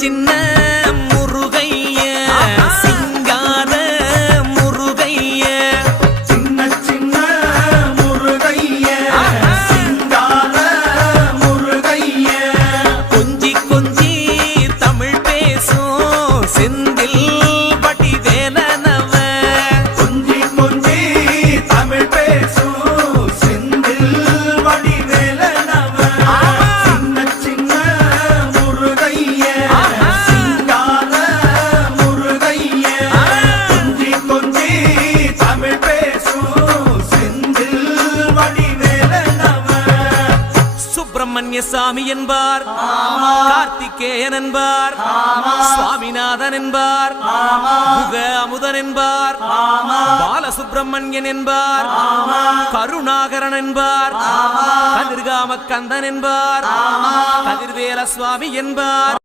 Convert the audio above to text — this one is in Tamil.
சின்ன முருகைய சிங்கார முருகைய சின்ன சின்ன முருகைய சிங்கார முருகைய கொஞ்சி கொஞ்சி தமிழ் பேசும் செந்தில் வடிவேலனவ கொஞ்சி கொஞ்சி தமிழ் பேசும் செந்தில் வடிவேலனவ சின்ன சின்ன முருகைய சிங்கார முருகைய கொஞ்சி கொஞ்சி தமிழ் பேசும் செந்தில் வடிவேலனவ சுப்பிரமணிய சாமி என்பார், கார்த்திகேயன் என்பார், சுவாமிநாதன் என்பார், முக அமுதன் என்பார், பாலசுப்பிரமணியன் என்பார், கருணாகரன் என்பார், கதிர்காம கந்தன் என்பார், கதிர்வேல சுவாமி என்பார்.